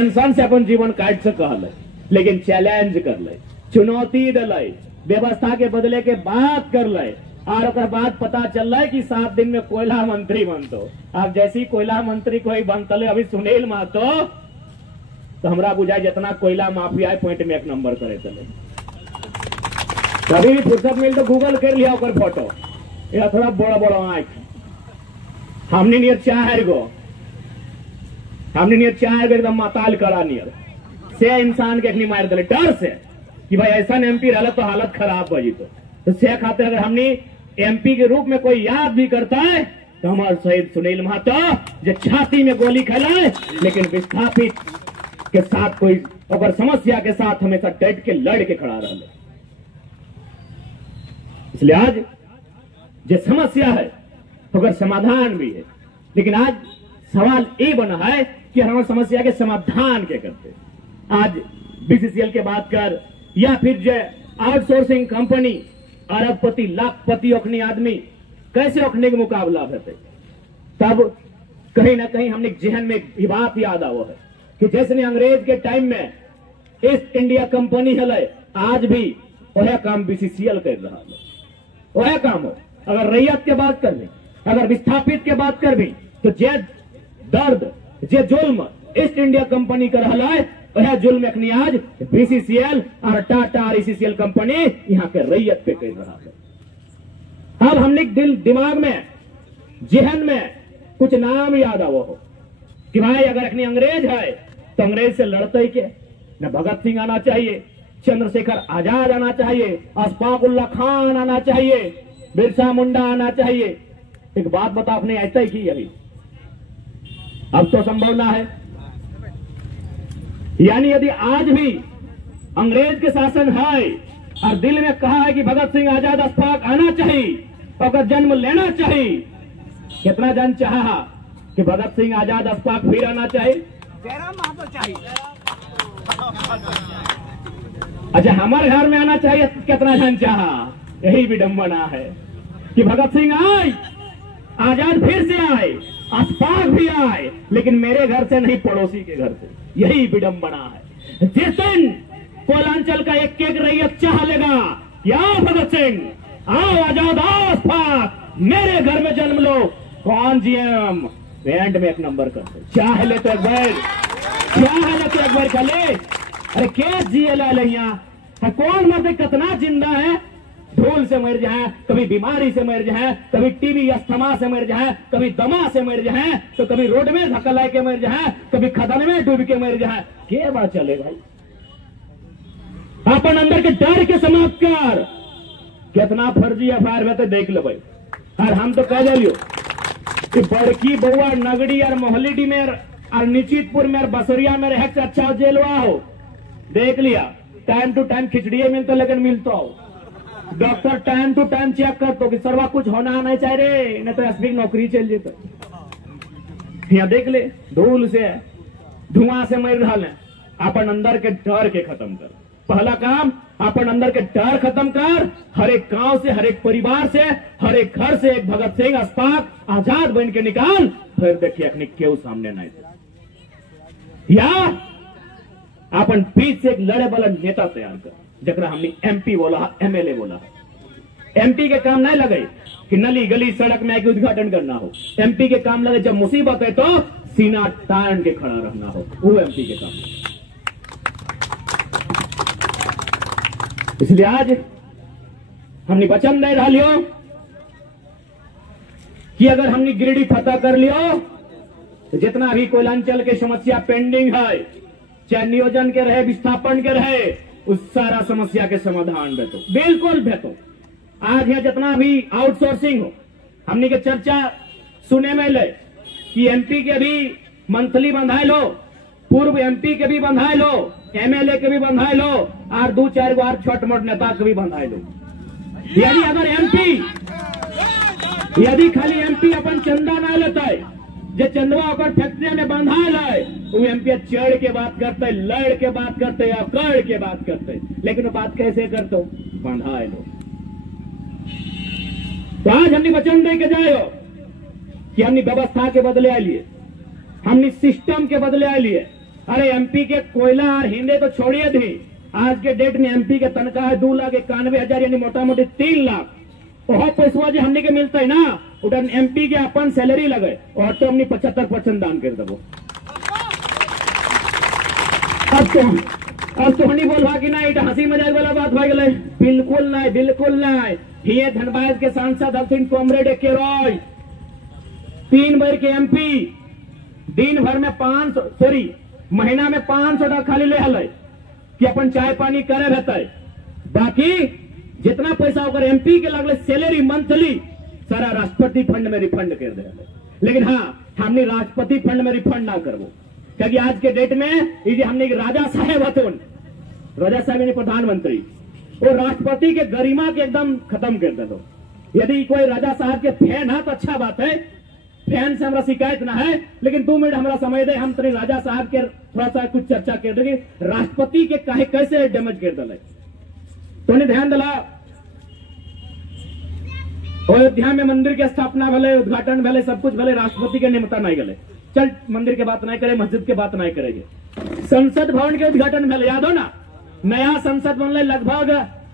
Tension से अपन जीवन काट से कहल, लेकिन चैलेंज कर ले, चुनौती दिले, व्यवस्था के बदले के बात कर ले, और ओकर बाद पता चल रहा है कि 7 दिन में कोयला मंत्री बनतो। अब जैसी कोयला मंत्री कोई बनतले अभी सुनील महतो, तो हमरा बुझाए जितना कोयला माफिया पॉइंट में 1 नंबर करे चले। कभी भी फुर्सत मिल तो गूगल कर लिया ओकर फोटो, या थोड़ा बड़ा बड़ा आंख, हमने नियर चाहर गो, हमने नियर चाहर गो एकदम माताल करा नियर से इंसान के अखनी मार दिले डर से कि भाई ऐसा एमपी रहा तो हालत खराब हो जी। तो से खातिर अगर हमने एमपी के रूप में कोई याद भी करता है तो हमारे शहीद सुनील महतो जो छाती में गोली खेला, लेकिन विस्थापित के साथ कोई अगर समस्या के साथ हमेशा डट के लड़ के खड़ा रहा। इसलिए आज जो समस्या है अगर समाधान भी है, लेकिन आज सवाल ये बना है कि हमारी समस्या के समाधान क्या करते। आज बीसीसीएल के बात कर या फिर जो आउटसोर्सिंग कंपनी अरबपति लाखपति ओखनी आदमी कैसे ओखने के मुकाबला होते, तब कहीं ना कहीं हमने जहन में ये बात याद आवो है कि जैसे अंग्रेज के टाइम में ईस्ट इंडिया कंपनी है, आज भी वह काम बीसीसीएल कर रहा है, वह काम हो। अगर रैयत के बात कर भी, अगर विस्थापित के बात कर भी, तो जे दर्द जे जुल्म ईस्ट इंडिया कंपनी कर रहा है, वह जुल्म अखनी आज बीसीसीएल और टाटा और ईसीसीएल कंपनी यहाँ के रैयत पे कर रहा है। अब हमने दिमाग में जहन में कुछ नाम याद आवो हो कि भाई अगर अखनी अंग्रेज है तो अंग्रेज से लड़ते ही के न भगत सिंह आना चाहिए, चंद्रशेखर आजाद आना चाहिए, अशफाक उल्लाह खान आना चाहिए, बिरसा मुंडा आना चाहिए। एक बात बताओ, आपने ऐसा ही की अभी, अब तो संभव ना है। यानी यदि आज भी अंग्रेज के शासन है और दिल में कहा है कि भगत सिंह आजाद अशफाक आना चाहिए और जन्म लेना चाहिए, कितना जन चाहा कि भगत सिंह आजाद अशफाक फिर आना चाहिए, जयराम महतो चाहिए। अच्छा हमारे घर में आना चाहिए, कितना जन चाहा। यही विडंबना है कि भगत सिंह आए, आजाद फिर से आए, अशफाक भी आए, लेकिन मेरे घर से नहीं पड़ोसी के घर से। यही विडंबना है। जिस दिन कोयलांचल का एक एक रैयत चाह लेगा, या भगत सिंह आओ, आजाद आओ, अशफाक मेरे घर में जन्म लो, कौन जीएम एंड में 1 नंबर करते। चाह ले तो एक बार, चाह ले तो एक बार चले। अरे क्या जिए ला यहाँ, कौन मरते, कितना जिंदा है, धूल से मर जाए, कभी बीमारी से मर जाए, कभी टीबी अस्थमा से मर जाए, कभी दमा से मर जाए, तो कभी रोड में धक्का के मर जाए, कभी खदान में डूब के मर जाए। क्या बात चले भाई, अपन अंदर के डर के समाप्त कर। कितना फर्जी एफआईआर में तो देख लो भाई। और हम तो कह दियो कि बड़की बउआ नगड़ी और मोहल्ली में और निश्चितपुर में और बसरिया में रह के अच्छा जेलवा हो, देख लिया। टाइम टू टाइम खिचड़िए मिलते, लेकिन मिलता हो। Doctor time to time check करतो कि सरवा कुछ होना नहीं चाहिए रे, नहीं तो एसपी की नौकरी चल जेतो। यहाँ देख ले, धूल से धुआं से मर रहा है। अपन अंदर के डर के खत्म कर। पहला काम अपन अंदर के डर खत्म कर। हर एक गांव से, हर एक परिवार से, हर एक घर से एक भगत सिंह अशफाक आजाद बन के निकाल। फिर देखिए अपने क्यों सामने नहीं थे। या अपन बीच से एक लड़े वाला नेता तैयार कर, जरा हमने एमपी बोला, एमएलए बोला। एमपी के काम नहीं लगे कि नली गली सड़क में आके उद्घाटन करना हो। एमपी के काम लगे जब मुसीबत है तो सीना तान के खड़ा रहना हो, वो एमपी के काम लगे। इसलिए आज हमने वचन नहीं रहा लियो कि अगर हमने गिरिडीह फतह कर लियो तो जितना भी कोयलांचल के समस्या पेंडिंग है, चाहे नियोजन के रहे, विस्थापन के रहे, उस सारा समस्या के समाधान बेतो, बिल्कुल बेतो। आज यहाँ जितना भी आउटसोर्सिंग हो, हमने के चर्चा सुने में ले कि एमपी के भी मंथली बंधाए लो, पूर्व एमपी के भी बंधाए लो, एमएलए के भी बंधाए लो, और 2-4 गो और छोट मोट नेता के भी बंधाए लो। यदि अगर एमपी, यदि खाली एमपी अपन चंदा ना लेता है, जो चंदवा होकर फैक्ट्री में बंधा लाए, वो एमपी चढ़ के बात करते, लड़ के बात करते, अकड़ के बात करते, लेकिन वो बात कैसे करते हो, बंधाए लो। तो आज हमने वचन दे के जाए हो कि हमने व्यवस्था के बदले आ लिए, हमने सिस्टम के बदले आ लिए, अरे एमपी के कोयला और हीरे तो छोड़िए थी, आज के डेट में एमपी के तनख्वाह है 2,91,000 यानी मोटा मोटी 3 लाख। बहुत पैसा जो हमने के मिलता है ना उधर एमपी के अपन सैलरी लगे और तो हमने 75% दान कर दबो। अब तो नहीं बोलवा कि नहीं हंसी मजाक वाला बात हो गए, बिल्कुल नहीं, बिल्कुल नहीं। ये धनबाद के सांसद हथिन कॉमरेड के रॉय, 3 बार के एमपी, दिन भर में 500 महीना में 500 टका खाली ले हल कि अपन चाय पानी करे रहता है। बाकी जितना पैसा होकर एमपी के लगले सैलरी मंथली सारा राष्ट्रपति फंड में रिफंड कर दे। लेकिन हाँ हमने राष्ट्रपति फंड में रिफंड ना करवो, क्योंकि आज के डेट में ये हमने राजा साहेब हथुन, राजा साहेब यानी प्रधानमंत्री, वो राष्ट्रपति के गरिमा के एकदम खत्म कर दे दो। यदि कोई राजा साहब के फैन है तो अच्छा बात है, फैन से हमारा शिकायत ना है, लेकिन 2 मिनट हमारा समय दे, हम तेरे राजा साहब के थोड़ा सा कुछ चर्चा कर देंगे राष्ट्रपति के काहे कैसे डैमेज कर दिले। तो ने ध्यान दिला, अयोध्या में मंदिर के स्थापना भले, उद्घाटन भले, सब कुछ भले, राष्ट्रपति के निमंत्रण नहीं गले। चल मंदिर के बात नहीं करे, मस्जिद के बात नहीं करेंगे। संसद भवन के उद्घाटन भले, याद हो ना, नया संसद भवन लगभग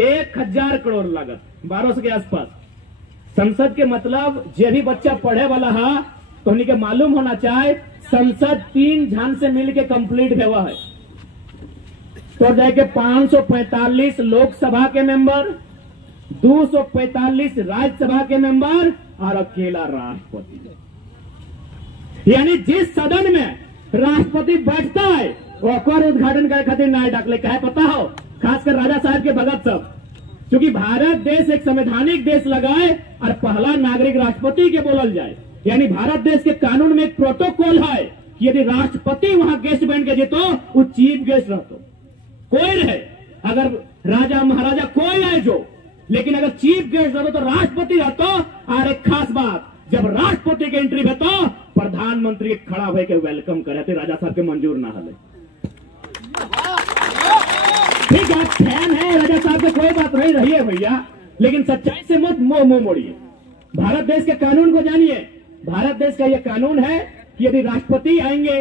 1,000 करोड़ लागत, 1200 के आसपास। संसद के मतलब जो भी बच्चा पढ़े वाला है तो उन्हीं के मालूम होना चाहिए संसद 3 झान से मिलके कंप्लीट हुआ है। तो जाके 545 लोकसभा के मेंबर, 245 राज्यसभा के मेंबर और अकेला राष्ट्रपति, यानी जिस सदन में राष्ट्रपति बैठता है वो उद्घाटन करे खातिर ना डाकले। कहे पता हो, खासकर राजा साहब के भगत सब, क्योंकि भारत देश एक संवैधानिक देश लगाए और पहला नागरिक राष्ट्रपति के बोलल जाए, यानी भारत देश के कानून में एक प्रोटोकॉल है कि यदि राष्ट्रपति वहां गेस्ट बन के जेतो वो चीफ गेस्ट रहतो, कोई रहे, अगर राजा महाराजा कोई है जो, लेकिन अगर चीफ गेस्ट रहतो तो राष्ट्रपति रहतो। और एक खास बात, जब राष्ट्रपति के एंट्री होतो प्रधानमंत्री खड़ा होकर वेलकम करे थे, राजा साहब के मंजूर ना हले। ठीक है, फैन है राजा साहब से, कोई बात नहीं, रही है भैया, लेकिन सच्चाई से मत मुंह मोड़िए। भारत देश के कानून को जानिए। भारत देश का यह कानून है कि यदि राष्ट्रपति आएंगे,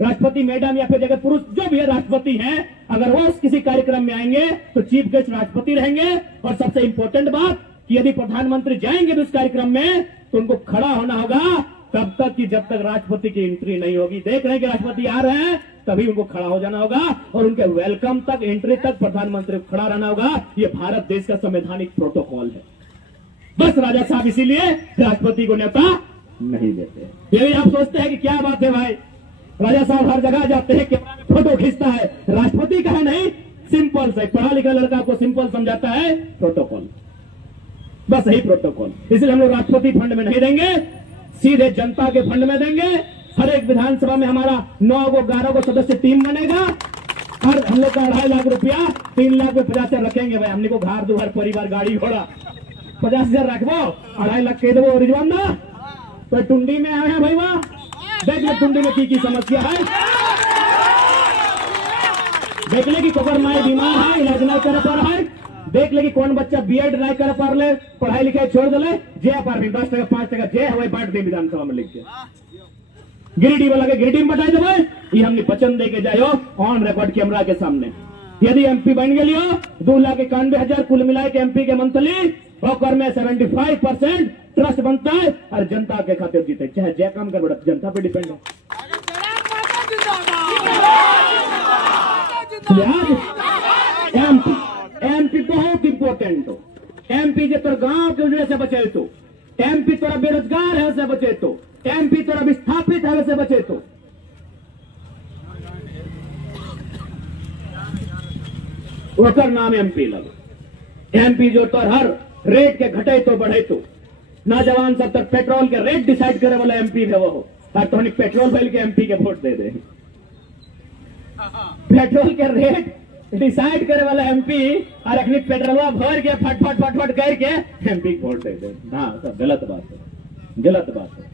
राष्ट्रपति मैडम या फिर जगह पुरुष जो भी है राष्ट्रपति हैं, अगर वो किसी कार्यक्रम में आएंगे तो चीफ गेस्ट राष्ट्रपति रहेंगे। और सबसे इंपॉर्टेंट बात कि यदि प्रधानमंत्री जाएंगे उस कार्यक्रम में तो उनको खड़ा होना होगा तब तक कि जब तक राष्ट्रपति की एंट्री नहीं होगी। देख रहे हैं कि राष्ट्रपति आ रहे हैं तभी उनको खड़ा हो जाना होगा और उनके वेलकम तक, एंट्री तक प्रधानमंत्री को खड़ा रहना होगा। ये भारत देश का संवैधानिक प्रोटोकॉल है। बस राजा साहब इसीलिए राष्ट्रपति को न्योता नहीं देते। यदि आप सोचते हैं कि क्या बात है भाई, राजा साहब हर जगह जाते हैं, कैमरा में फोटो खींचता है, राष्ट्रपति का है नहीं, सिंपल से पढ़ा लिखा लड़का को सिंपल समझाता है प्रोटोकॉल, बस यही प्रोटोकॉल। इसलिए हम लोग राष्ट्रपति फंड में नहीं देंगे, सीधे जनता के फंड में देंगे। हर एक विधानसभा में हमारा 9 को 11 को सदस्य टीम बनेगा और हम लोग का 2.5 लाख रुपया 3 लाख में 50,000 रखेंगे। भाई हमने को घर दुआर परिवार गाड़ी घोड़ा 50,000 रखबो, 2.5 लाख कह देवो रिजवान ना। तो टुंडी में आए हैं भाई, वहां देख ले टुंडी में की समस्या है, देख ले कि कबर माए बीमार है, इलाज नहीं कर पा रहा है, देख ले कि कौन बच्चा बीएड नहीं कर पा रहे, पढ़ाई लिखाई छोड़ दे, जे पार भी 10 टका 5 टका जे हवाई बांट दे विधानसभा में लिख के गिरिडीह वाला के गिरिडीह में बटाई देवे। ये हमने वचन दे के जायो ऑन रिकॉर्ड कैमरा के सामने। यदि एमपी बन गए 2,91,000 कुल मिलाए के एमपी के मंथली और में 75% ट्रस्ट बनता है और जनता के खाते जीते, चाहे जय काम कर जनता पे डिपेंड हो। एमपी बहुत इंपॉर्टेंट हो। एमपी जे तोर गांव के उजड़े से बचे तो, एमपी तोरा बेरोजगार है से बचे तो, एमपी तोरा विस्थापित है से बचे तो। ओकर नाम एमपी लगे। एमपी जो तोर हर रेट के घटे तो बढ़े तो, नौजवान सब तक पेट्रोल के रेट डिसाइड करे वाला एमपी है वो हो, और तो पेट्रोल भैल के एमपी के वोट दे दे। पेट्रोल के रेट डिसाइड करे वाला एमपी और अखनी पेट्रोलवा भर के फट करके एमपी को वोट दे दे। हाँ सब गलत बात है, गलत बात है।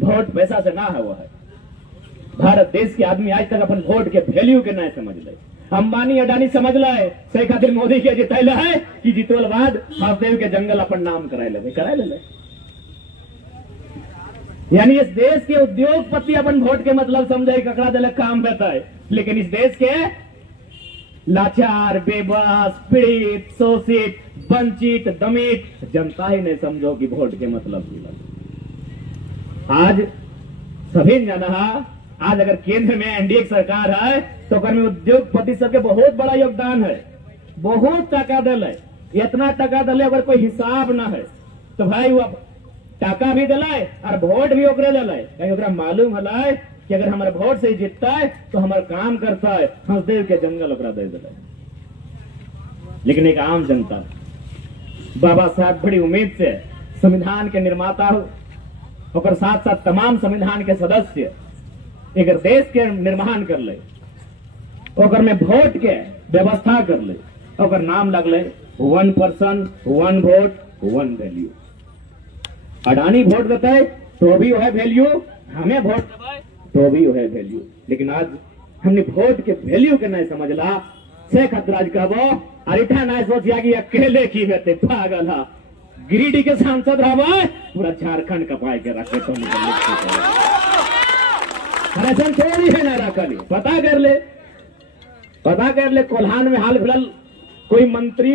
वोट पैसा से ना है वो है। भारत देश के आदमी आज तक अपन वोट के वैल्यू के नहीं समझ ले। अंबानी अडानी समझ लाए से खातिर मोदी के जितैले है कि जीतोल बाद महादेव के जंगल अपन नाम कराए ले। यानी इस देश के उद्योगपति अपन वोट के मतलब समझे ककड़ा दिले काम बेता है, लेकिन इस देश के लाचार, बेबस, पीड़ित, शोषित, वंचित, दमित जनता ही नहीं समझो कि वोट के मतलब मिला। आज सभी जाना, आज अगर केंद्र में एनडीए सरकार है तो कर में उद्योगपति सबके बहुत बड़ा योगदान है, बहुत टका दल है। इतना टका दल अगर कोई हिसाब ना है तो भाई वो टाका भी दिलाए और वोट भी ओकरे दिलाए, कहीं ओकरा मालूम हलाए कि अगर हमारे वोट से जीतता है तो हमारा काम करता है, हंसदेव के जंगल ओकरा दे दिलाए। लेकिन एक आम जनता बाबा साहब बड़ी उम्मीद से संविधान के निर्माता हो, और साथ साथ तमाम संविधान के सदस्य एक देश के निर्माण कर ले, ओकर में वोट के व्यवस्था कर ले, ओकर नाम लगले 1 person 1 vote 1 value. Adani vote देते है तो भी वह वैल्यू, हमें वोट देवे तो भी वह वैल्यू। लेकिन आज हमने वोट के वैल्यू के नहीं समझला, से खतराज कहबो अरिठा नहीं सोचिया कि अकेले की गते पागल है, गिरिडीह के सांसद रहा पूरा झारखंड कपाए के रखे तो थोड़ी है ना रखली। पता कर ले कोल्हान में हाल फिलहाल कोई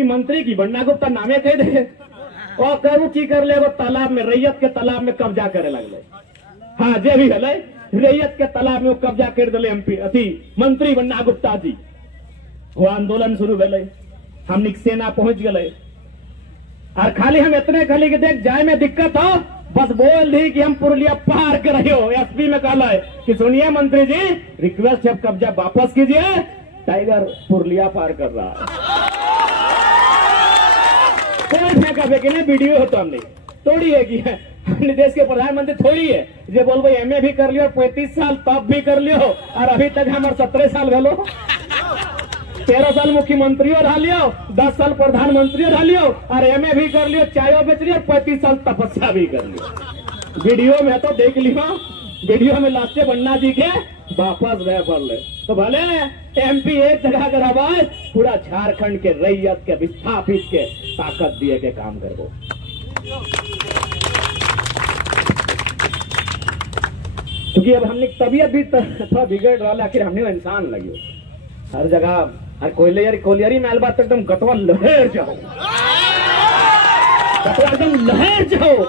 मंत्री की बन्ना गुप्ता नामे कह दे और करू की कर ले, वो तालाब में, रैयत के तालाब में कब्जा करे लगले। हाँ जे भी हले, रैयत के तालाब में वो कब्जा कर दिले एमपी अथी मंत्री बन्ना गुप्ता जी। वो आंदोलन शुरू भेले, हमनी सेना पहुंच गए और खाली हम इतने खाली कि देख जाए में दिक्कत हो, बस बोल दी कि हम पुरुलिया पार कर रहे हो। एसपी में कहा है कि सुनिए मंत्री जी, रिक्वेस्ट है कब्जा वापस कीजिए, टाइगर पुरुलिया पार कर रहा है। कि नहीं वीडियो हो तो हमने थोड़ी है कि हमने देश के प्रधानमंत्री थोड़ी है जो बोल भाई एमए भी कर लियो, 35 साल तब भी कर लियो और अभी तक हमारे 17 साल भेलो, 13 साल मुख्यमंत्री रहा लियो, 10 साल प्रधानमंत्री रहा लियो और एमए भी कर लियो, चायो बेच लियो, 35 साल तपस्या भी कर लियो। वीडियो में तो देख लियो, वीडियो में लास्टे बन्ना जी के वापस रह पड़ ले तो भले एमपी एक जगह कर आवाज पूरा झारखंड के रैयत के विस्थापित के ताकत दिए के काम करो। क्योंकि अब हमने तबीयत भी थोड़ा बिगड़ रहा, आखिर हमने इंसान लगी हर जगह, हर कोलियरी में अलबात एकदम गटवा लहर जाओ, गटवा एकदम लहर जाओ,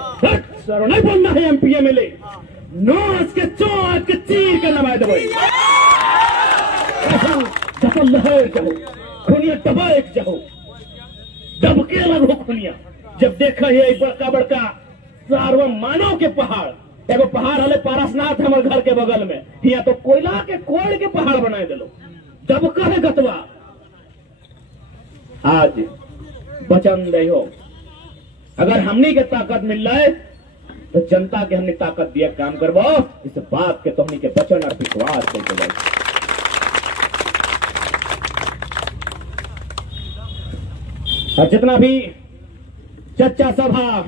सर नहीं बोलना है एमपीए में ले नोस के चोट के चीर के नवाए दबो, गटवा लहर जाओ, खुनिया दबाए जाओ, दबके लगो खुनिया। जब देखा ये बड़का बड़का सार्वमानव के पहाड़, एगो पहाड़ हले पारसनाथ हमारे घर के बगल में, यहाँ तो कोयला के कोड़ के पहाड़ बनाए दिलो, दबका है गतवा। आज वचन दे हो, अगर हमनी के ताकत मिल रहा है तो जनता के हमने ताकत दिया काम करबो, इस बात के तो हमनी के वचन और विश्वास करके जाए। और जितना भी चच्चा सभा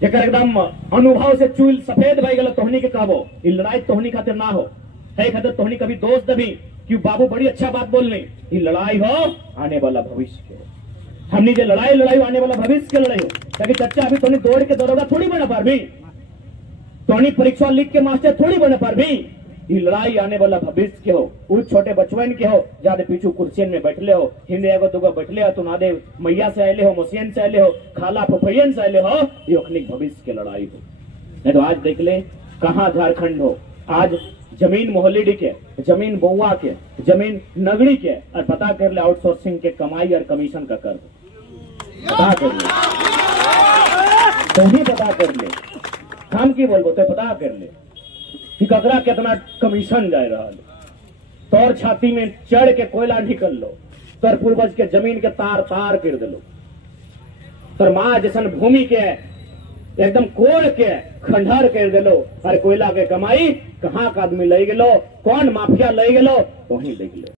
जकर एकदम अनुभव से चूल सफेद भई गल तोहनी के कहबो, ई लड़ाई तोहनी खातिर ना हो, है खातिर तोहनी कभी दोस्त दबी कि बाबू बड़ी अच्छा बात बोलने, ये लड़ाई हो आने वाला भविष्य के, हमने जो लड़ाई आने वाला भविष्य के लड़ाई हो। ताकि चच्चा अभी तोनी दौड़ के दरोगा थोड़ी बना पार भी, तोनी परीक्षा लिख के मास्टर थोड़ी बना पार भी, ये लड़ाई आने वाला भविष्य के हो। उस छोटे बचवन के हो ज्यादा पीछू कुर्सियन में बैठले हो, हिंदे एगो दुगो बैठले हो, तुम आदे मैया से आये हो, मसीन से आये हो, खाला फुफैयन से आये हो, ये अखनी भविष्य के लड़ाई हो। नहीं तो आज देख ले कहाँ झारखंड हो, आज जमीन मोहल्ली के, जमीन बउआ के, जमीन नगरी के, और पता कर ले आउटसोर्सिंग के कमाई और कमीशन का कर पता कर ले, तुम्हें पता कर ले, हम की बोलबो तो पता कर ले कि ककरा कितना कमीशन जाए रहा, तोर छाती में चढ़ के कोयला निकल लो, तोर पूर्वज के जमीन के तार तार कर दिलो, तोर माँ जैसन भूमि के एकदम कोड़ के खंडहर कर दिलो, और कोयला के कमाई कहाँ का आदमी ले गेलो, कौन माफिया ले गेलो, वहीं ले गेलो।